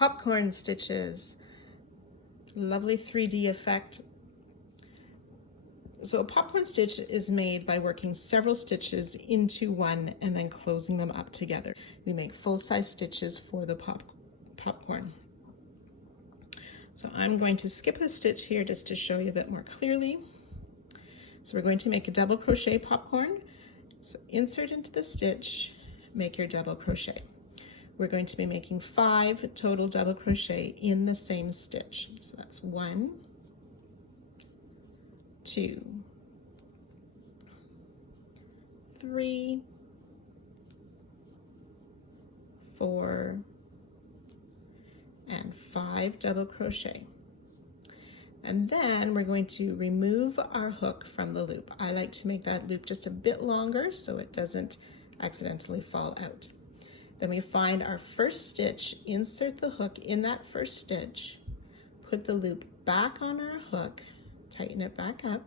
popcorn stitches. Lovely 3D effect. So a popcorn stitch is made by working several stitches into one and then closing them up together. We make full-size stitches for the popcorn. So I'm going to skip a stitch here just to show you a bit more clearly. So we're going to make a double crochet popcorn. So insert into the stitch, make your double crochet. We're going to be making 5 total double crochet in the same stitch. So that's 1, 2, 3, 4, and 5 double crochet. And then we're going to remove our hook from the loop. I like to make that loop just a bit longer so it doesn't accidentally fall out. Then we find our first stitch, insert the hook in that first stitch, put the loop back on our hook, tighten it back up,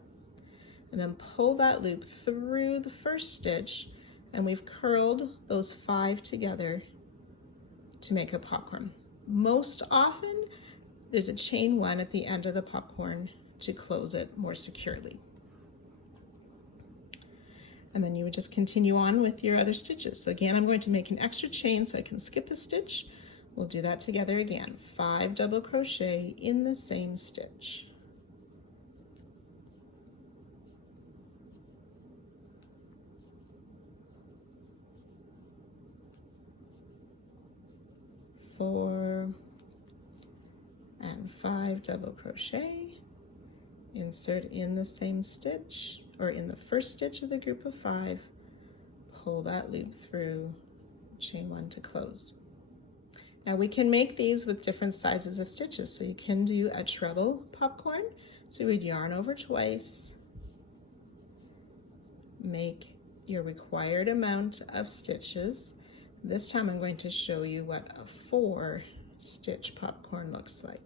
and then pull that loop through the first stitch, and we've curled those 5 together to make a popcorn. Most often, there's a chain 1 at the end of the popcorn to close it more securely. And then you would just continue on with your other stitches. So again, I'm going to make an extra chain so I can skip a stitch. We'll do that together again. 5 double crochet in the same stitch. Four and 5 double crochet, insert in the same stitch or in the first stitch of the group of 5, pull that loop through, chain 1 to close. Now we can make these with different sizes of stitches, so you can do a treble popcorn. So we'd yarn over twice, make your required amount of stitches. This time I'm going to show you what a 4-stitch popcorn looks like.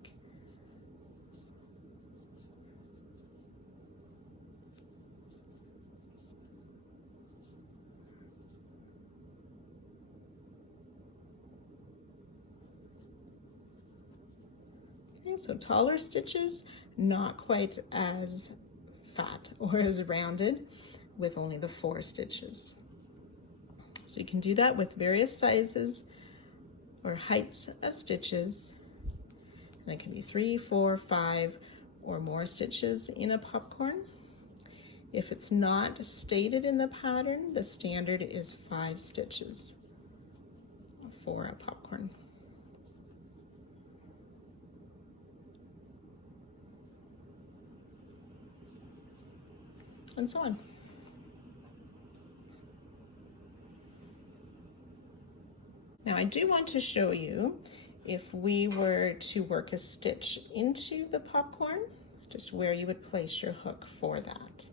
Okay, so taller stitches, not quite as fat or as rounded, with only the 4 stitches. So you can do that with various sizes or heights of stitches. And it can be 3, 4, 5, or more stitches in a popcorn. If it's not stated in the pattern, the standard is 5 stitches for a popcorn. And so on. Now I do want to show you if we were to work a stitch into the popcorn, just where you would place your hook for that.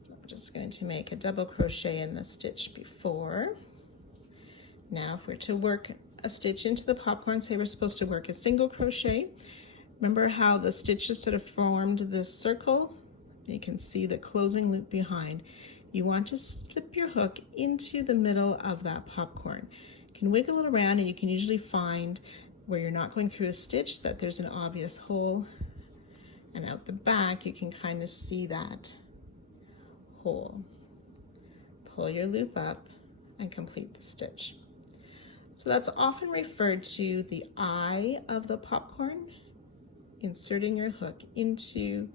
So I'm just going to make a double crochet in the stitch before. Now if we're to work a stitch into the popcorn, say we're supposed to work a single crochet, remember how the stitches sort of formed this circle? You can see the closing loop behind. You want to slip your hook into the middle of that popcorn. You can wiggle it around and you can usually find where you're not going through a stitch that there's an obvious hole, and out the back you can kind of see that hole. Pull your loop up and complete the stitch. So that's often referred to the eye of the popcorn, inserting your hook into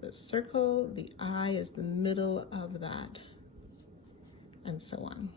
the circle. The eye is the middle of that, and so on.